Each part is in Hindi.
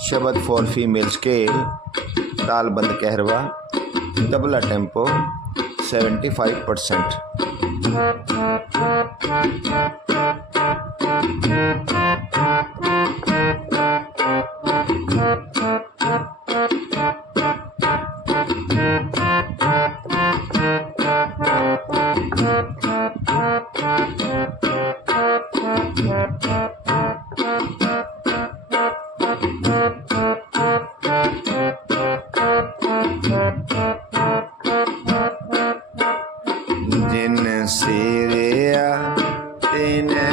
शबद for female scale तालबंद Keherwa tabla tempo 75 percent. city, I,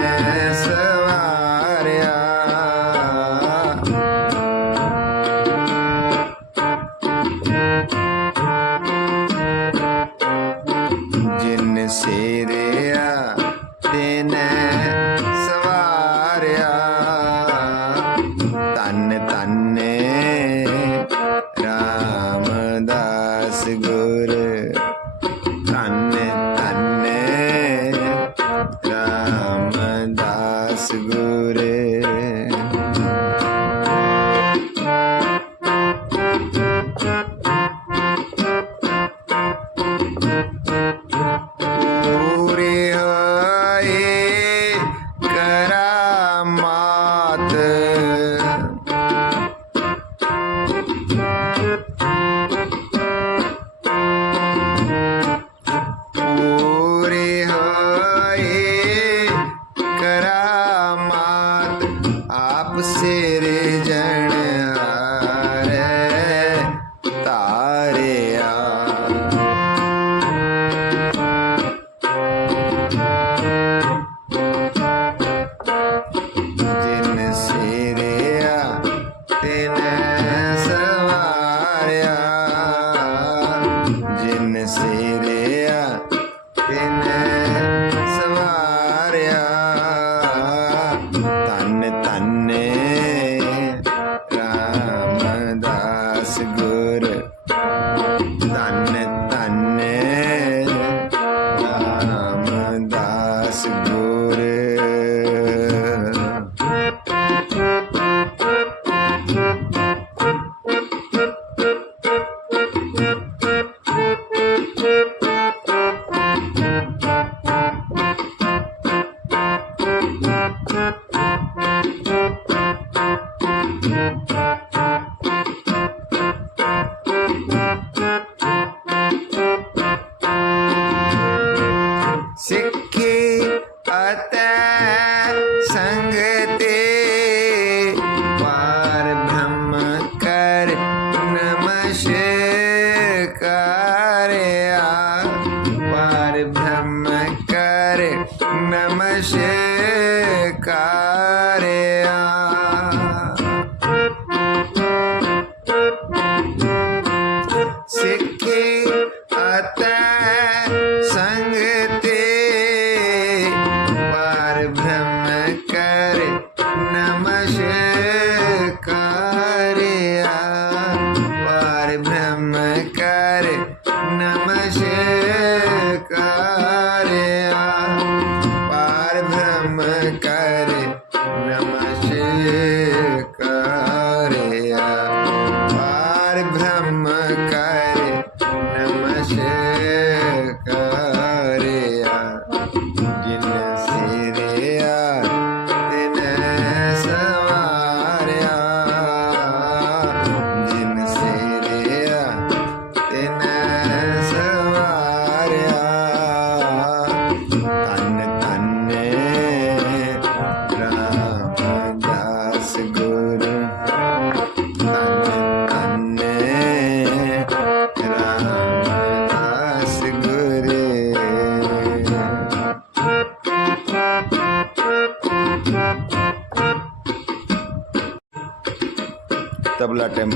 संगते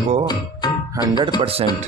वो हंड्रेड परसेंट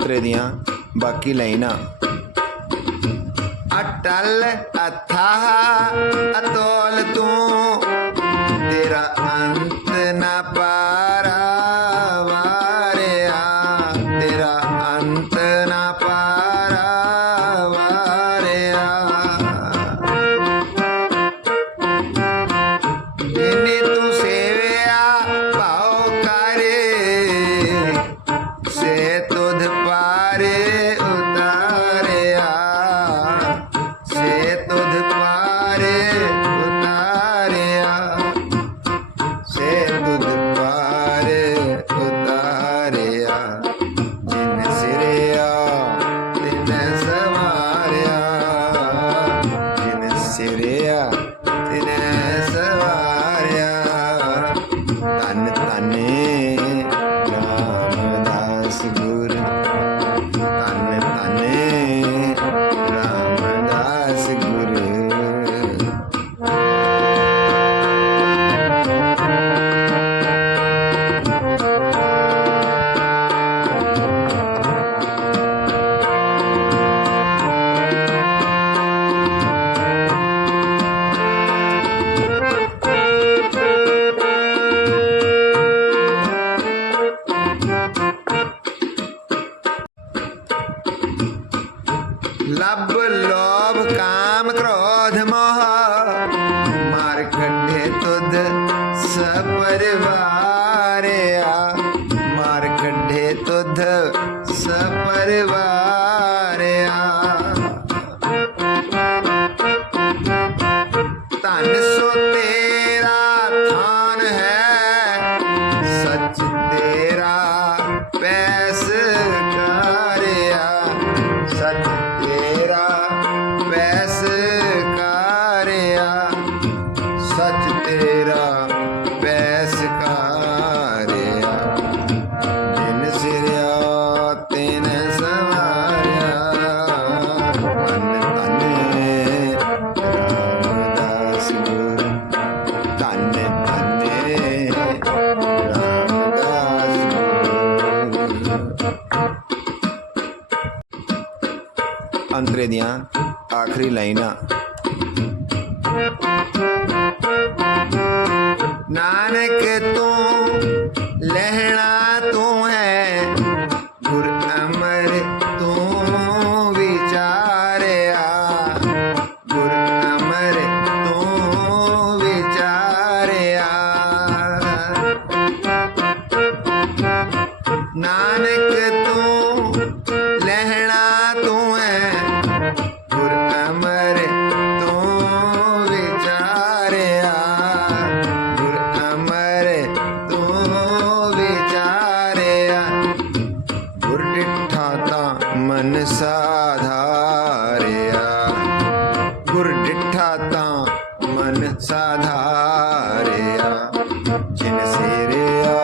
मंत्र दिया बाकी लाइना अटल अथाह अतोल तू तेरा अंत ना पा ਕੱਢੇ ਤੁਧ ਸਪਰਵਾਰਿਆ। ਧਨ ਸੋ ਤੇਰਾ ਥਾਨ ਹੈ ਸੱਚ ਤੇਰਾ ਪੈਸ ਕਰਿਆ। ਸੱਚ दिया आखिरी लाइना माता मन साधारे जिन सिरिया